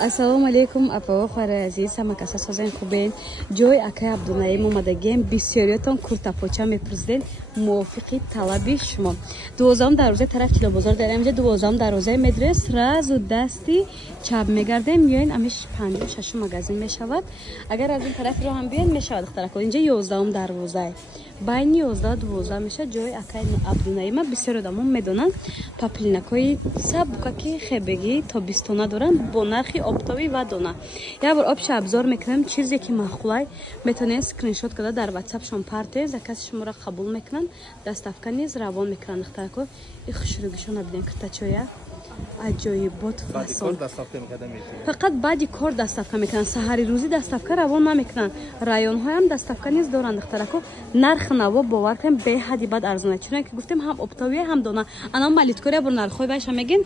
Ассалому алейкум, апа хора азиз, ҳама каса созен хубен. Ҷои акай Абдунаим омадагем, бисёриятон куртапоча мепурсиден, мувофиқи талаби шумо. 12 дарвозаи тараф Чилобозор дарем, 12 дарвозаи медре сразу дасти чап мегардем, миёин амиш 5-6 магазин мешавад. Агар аз ин тарафи роҳ ҳам биён мешавад ихтаракон. Инҷа 11 дарвозаи. Байни 11-12 меша ҷои акай Абдунаима бисёр одамон медонанд. Паплинакои сабукаки хебеги тобистона доранд бо нархи оптовӣ ва дона. Як бор обша обзор мекунем, чизе ки махулай метавонед скриншот карда дар WhatsApp-шон партез, каси шуморо қабул мекунанд, доставка низ равон мекунанд. Ихтарако и хушрӯгишон набинен киртачоя. Аҷоибот фасон. Фақат баъди кор доставка мекунанд. Саҳари рӯзӣ доставка равон намекунанд. Районҳоям доставка низ доранд. Ихтарако нарх наво бовар кунем беҳади бад арзона. Чуна ки гуфтем ҳам оптовия ҳам дона. Ана малиткори бор нархҳои байша мегин?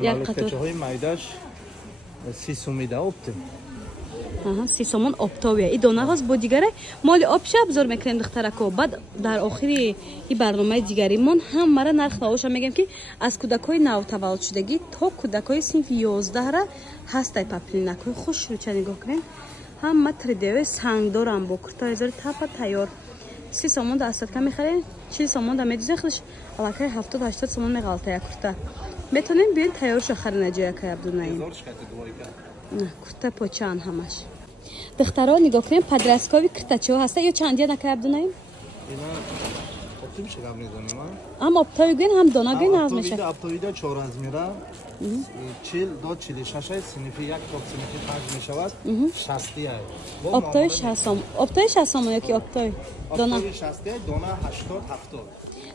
Як қатор. Малиткачаҳои майдаш 30 сомида оптим. Ага, 30 сомон оптовия. И донаҳоз бо дигаре моли обша обзор мекунем духтарако. Баъд дар охири и барномаи дигаримон ҳаммара нарх навоша мегем ки аз кӯдакои навтаваллуд шудагӣ то кӯдакои синфи 11-ра ҳастай паплинакои хушрӯча нигоҳ кунем. Ҳамма тридеои сангдорам бо куртаи тапа тайёр. 30 сомон да астатка мехарем, 40 сомон да медузем худш алакай 70-80 сомон меғалта як курта. Метонем биён тайёрша харина ҷоя акай Абдунаим. Курта почаан ҳамаш. Духтаро нигоҳ кунем, подросткови куртачаҳо ҳаста ё чандия акай Абдунаим? Ина оптим шагам мезонем. Ам оптови гӯен, ҳам дона гӯен аз меша. Оптовида 4 размера 40 до 46 синфи 1 то синфи 5 мешавад. 60 ай. Оптови 60. Оптови 60 сомон ёки оптови дона? Оптови 60 ай, дона 80-70.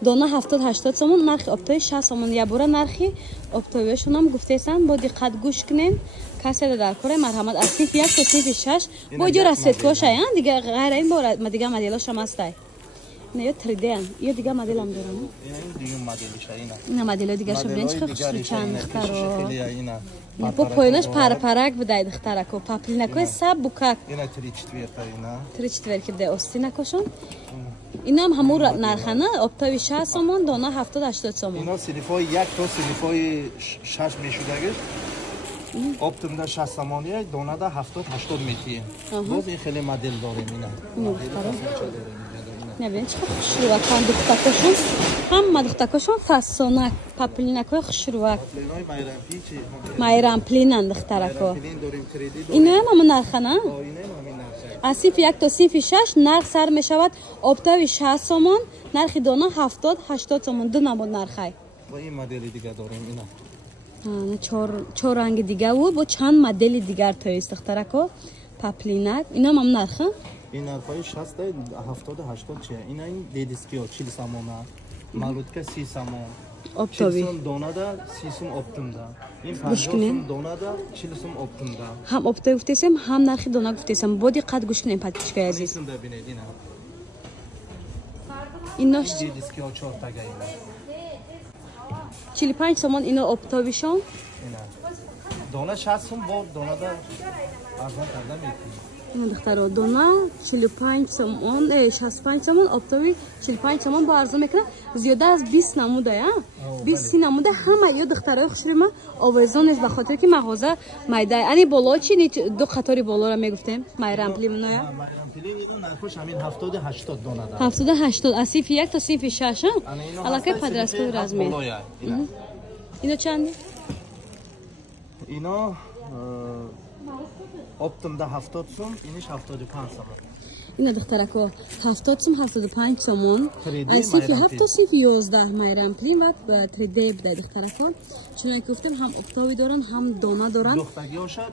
Дона 70-80 сомон, нархи оптови 60 сомон. Ябора нархи оптовиашонам гуфтесан, бо диққат гӯш кунем. Касе дар кори марҳамат аз синфи 1 то синфи 6 бо ҷо расветкоша я дига ғайра ин бора дига моделошам астай. Не ё 3D ё дига моделам дорам. Ина дига моделиша ина. Ина модело дига шубрен чиқа хушрӯчан духтаро. Хеле ина. Не по поинаш парапарак будай духтарако. Паплинакои сабукак. Ина 3/4 ина. 3/4 де остинакошон. Инам ҳамун нархана оптови 60 сомон, дона 70-80 сомон. Ино синфои 1 то синфои 6 мешудагиш. Оптимда 60 сомония, донада 70-80 метием. Боз ин хеле модел дорем ина. Набин чиқа хушрӯвакан духтакошон. Ҳамма духтакошон фасонак, паплинакои хушрӯвак. Паплинои майрампи чи? Майрамплинан духтарако. Майрамплин дорем 3D дорем. Иноам ҳамун нархана? Инам ҳамин нарх. Аз синфи 1 то синфи 6 нарх сар мешавад. Оптови 60 сомон, нархи дона 70-80 сомон. Ду намуд нархай. Бо ин модели дига дорем ина. Чор ранги дига вуд бо чанд модели дигар тоист духтарако. Паплинак. Инам ҳам нарха? Ин нархои 60 та 70-80 чи? Ина ин дедискио 40 сомона. Малутка 30 сомон. Оптови. 40 сом донада, 30 сом оптимда. Ин 50 сом донада, 40 сом оптимда. Ҳам оптови гуфтесем, ҳам нархи дона гуфтесем. Бо диққат гӯш кунем подписчикои азиз. Ин да бинед ина. Инош дедискио 4 тага ина. 45 сомон ино оптовишон. Ина. Дона 60 сом бо донада арзон карда метӣ. Ина духтаро дона 45 сомон, 65 сомон, оптови 45 сомон бо арзон мекунад. Зиёда аз 20 намуда я? 20 намуда ҳама ё духтарои хушрӯма овезон нест ба хотире ки мағоза майдай. Ани боло чи ду қатори болора мегуфтем? Майрампли муноя? Майрампли ина нархош ҳамин 70-80 донада. 70-80 аз синфи 1 то синфи 6 алакай подросткови размер. Ино чанди? Ино оптимда 70 сом, иниш 75 сом. Ина духтарако 70 сом 75 сомон. Аз синфи 7 то синфи 11 майрамплин ва 3D будай духтарако. Чуна ки гуфтем ҳам оптови доранд, ҳам дона доранд. Духтагиоша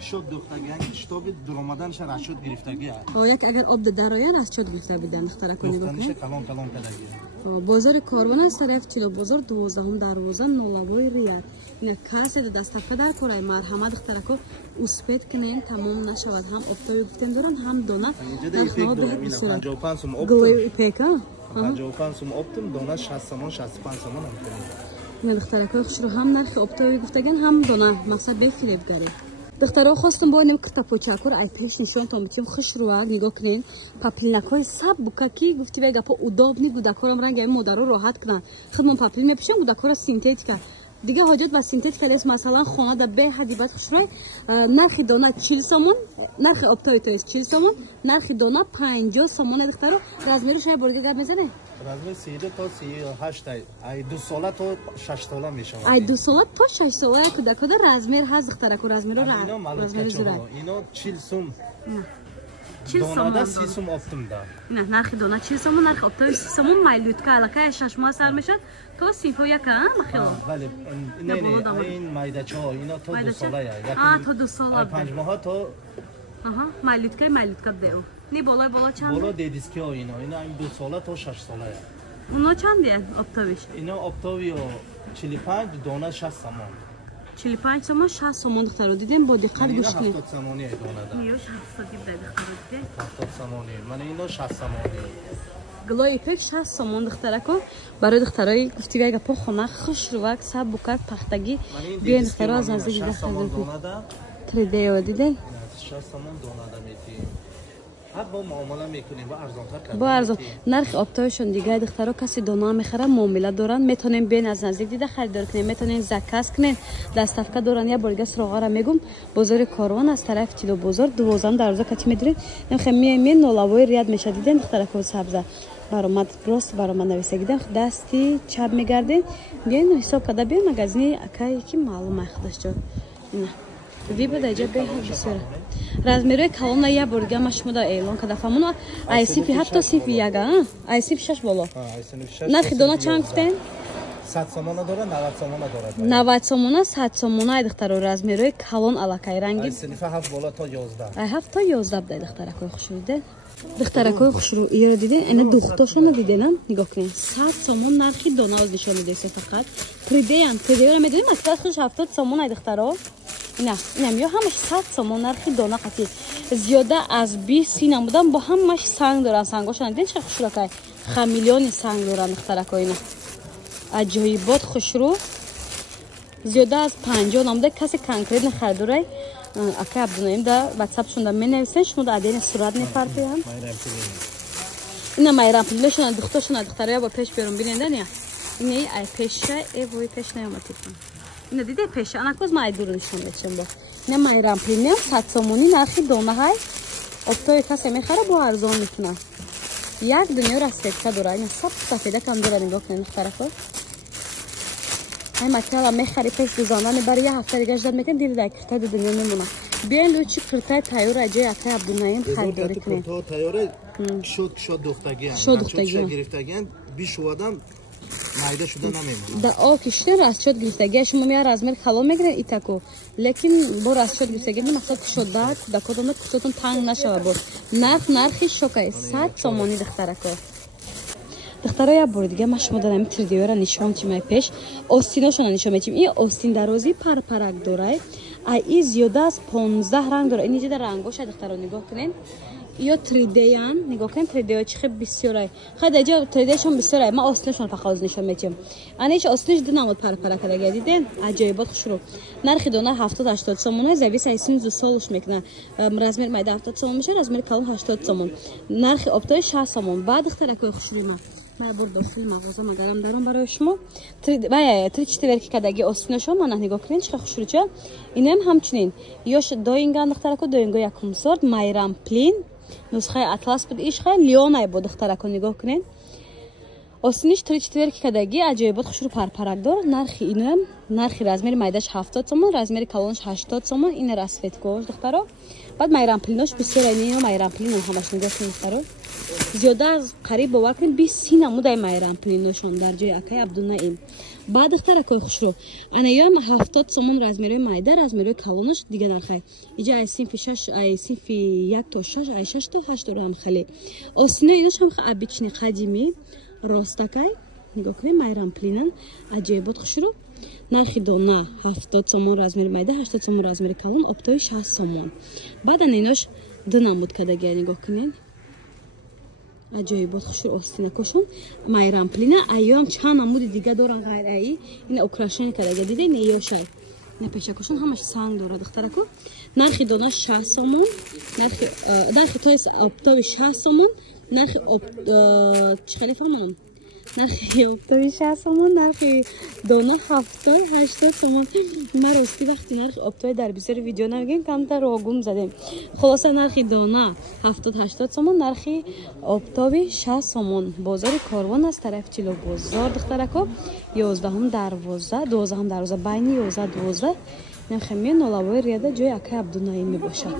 шод духтаги ан штоби дуромаданша расчёт гирифтаги а. Як агар об дароян расчёт гирифта бидан духтарако нигоҳ кунед. Калон кадаги. Бозори Корвон аст тарафи Чилобозор 12 дарвоза нулавои Рият. Ина касе да доставка дар корай марҳамат духтарако успед кунен тамом нашавад. Ҳам оптови гуфтем доранд, ҳам дона. Нархҳо беҳад бисёр. 55 сом оптим. Глои ипека? 55 сом оптим, дона 60 сомон, 65 сомон ҳам. Ина духтарако хушро ҳам нархи оптови гуфтаган, ҳам дона. Мақсад бефиребгаре. Духтаро хостам боинем куртапочакур ай пеш нишон то митим хушрӯак нигоҳ кунен. Паплинакои сабукаки гуфтиве гапо удобни гудакорам ранги ай модаро роҳат кунанд. Худмон паплин мепӯшем, гудакора синтетика. دیگه حاجت با سینتتیک است مثلا خانه در به حدی بعد خوشرای نرخ دانه 40 سومون نرخ آبتای تو است 40 سومون نرخ دانه 50 سومون دخترو رزمیرش های برگه گرد میزنه رزمیر 32 تا 38 ای 2 ساله تا 6 ساله میشه ای 2 ساله تا 6 ساله کودک رزمیر هست دختره کو رزمیر رو رزمیر زوره اینا 40 سوم دانه 30 سوم آبتمدا نه نرخ دانه 40 سومون نرخ آبتای 30 سومون مایلوتکا علاقه 6 ماه سر میشد تو سیفو یک مخیل بله نه این مایداچا اینا تا 2 ساله تا 2 ساله 5 ماه تا مایلوتکا دیو نی بالا چند بالا دیدیسکی ها اینا این 2 ساله تا 6 ساله اونا چندیه آبتاویش اینا آبتاوی 45 دانه 60 سومون 45 سومون 60 سومون دختر رو دیدیم با دقت گوش کنید 70 سومونی دانه نیوش 70 دقیقه دختر رو دیدیم 70 سومونی من اینا 60 سومونی گلای پک 60 سومون دختره کو برای دخترای گفتی اگه پا خونه خوش رو وقت صاحب بوکات پختگی بیاین دخترا از نزدیک دیده خیلی 3D و دیدین 60 سومون دانه میتی حد با معامله میکنیم با ارزان‌تر کردن با ارزان نرخ آبتایشون دیگه دخترا کسی دانه میخره معامله دارن میتونیم بیاین از نزدیک دیده خریدار کنین میتونین زکاس کنین دستافکا دارن یا برگه سراغا را میگم بازار کاروان از طرف تیلو بازار 12 دروازه کتی میدرین نمیخوام میایم نولوی ریاد میشه دیدین دخترا کو سبزه برامد راست برامد نویسیدن دستی چپ میگردین بیاین حساب کده بیاین مغازه اکای کی معلومه خودش جو اینا وی بده جا به بسیار رزمیروی کلون یا برگه مشمودا اعلان کده فهمونو ایسیفی حتی سیفی یگا ایسیف 6 بالا نرخ دانه چند گفتین 100 سومون داره 90 سومون داره 90 سومون 100 سومون ای دخترو رزمیروی کلون علاقه رنگی ایسیف 7 بالا تا 11 ای 7 تا 11 بده دختره کوی خوش دیدین دختره کوی خوش رو ایرو دیدین اینا دختاشونو دیدینم نگاه کنین 100 سومون نرخی دانه از نشون میده فقط پریدیان رو میدونیم مثلا خوش 70 سومون ای دخترو اینم یا همش 100 سومون نرخی دانه قطعی زیاده از 20 نمودن با همش سنگ دارن سنگاشون دیدین چه خوش لکای خمیلیون سنگ دارن دخترکا اینا عجایبات خوش رو زیاده از 50 نموده کسی کنکریت نخریدوره اکا عبدالنعیم در واتساپشون در مینویسن شما در عدین صورت نفرتیم اینا مایران پلیشون دختاشون دختریا با پیش بیرون بیننده نیا اینه ای پیشه ای وی پیش نیامتی اینا دیده پیشه انا کوز مای دور نشون میدم با اینا مایران پلیم 100 سومونی نرخی دانه های افتای کسی میخره با ارزان میتونه یک دنیا راسته داره اینا سفیده کم داره نگاه کنید طرفو ای ماکالا میخری پیش دوزانه برای یه هفته دیگه جدید میکنم دیگه در کرتا دنیا میمونه بیاین لوچی کرتا تایور اجای اکای عبدالنعیم خریداری کنید کرتا تایور شد دختگی هم گرفتگی هم بیش ودم مایده شده نمیمونه دا آ کشته راست شد گرفتگی شما میار از مر خلا میگیرن ایتاکو لیکن با راست شد گرفتگی مقصد شد دا کدوم کتون تنگ نشوه بود نرخی شوکای 100 سومونی دخترکو دخترای بار دیگه ما شما داریم تریدیو را نشون چیمای پیش آستیناشون نشون میدیم این آستین درازی پرپرک داره ای زیاده از 15 رنگ داره اینجا در رنگاش دخترا نگاه کنین یا 3D ان نگاه کن 3D چه خیلی بسیاره خیلی دیگه 3D شون بسیاره ما آستینشون فقط نشون میدیم انیش آستینش دو نمود پرپرک دیگه دیدین عجایبات خوش رو نرخ دونه 70 80 سومونه زویس ایسین دو سالش میکنه رزمیر مایده 70 سومون میشه رزمیر کلون 80 سومون نرخ آبتای 60 سومون بعد اختراکای خوش رو ما برد فیلم مغازه مگرم دارم برای شما تریچتی ورکی کداگی آستیناشو من نگاه کنین چه خوش روچه اینم همچنین یاش دوینگان دخترکو دوینگو یکم سورد مایرام پلین نسخه اطلس بود ایش خیلی لیونای بود دخترکو نگاه کنین آستینش تریچتی ورکی کداگی عجایبات خوش رو پرپرک دار نرخ اینم نرخ رزمیر مایداش 70 سومون رزمیر کلونش 80 سومون این راسفت کوش دخترا بعد مایرام پلینش بسیار اینو مایرام پلین همش نگاه کنین دخترا زیاده از قریب با وقت 20 نمود ای مایران پلینشون در جای اکای عبدالنعیم بعد اختراکای خوش رو انا یا 70 سومون رزمیروی مایده رزمیروی کلونش دیگه نخواه اینجا ایسین فی 6 ایسین فی 1 تا 6 ای 6 تا 8 رو هم خیلی آسینه اینش هم خیلی ابیچنی قدیمی راستکای نگاه کنید مایران پلینن عجایبات خوش رو نرخی دانه 70 سومون رزمیر مایده 80 سومون رزمیر کلون آبتای 60 سومون بعد ایناش دو نمود کداگی نگاه کنید عجایبات خوش آستینکاشون مایران پلینه ایام چند نمود دیگه دارن غیر ای این اوکراشن کداگی دیدین ایاشای نه پیشکاشون همش سنگ داره دخترکو نرخی دانه 60 سومون نرخ توی آبتای 60 سومون نرخ چه خیلی فهمم нархи обтоби 60 сомон, нархи дона 70-80 сомон. Ма рости вақти нархи обтоби дар бисёри видео намегем, камтар огум задем. Хулоса нархи дона 70-80 сомон, нархи обтоби 60 сомон. Бозори Корвон аст, тарафи Чилобозор духтарако. 11 дарвоза, 12 дарвоза, байни 11-12. Нахамия нолавои реда ҷои акай Абдунаим мебошад.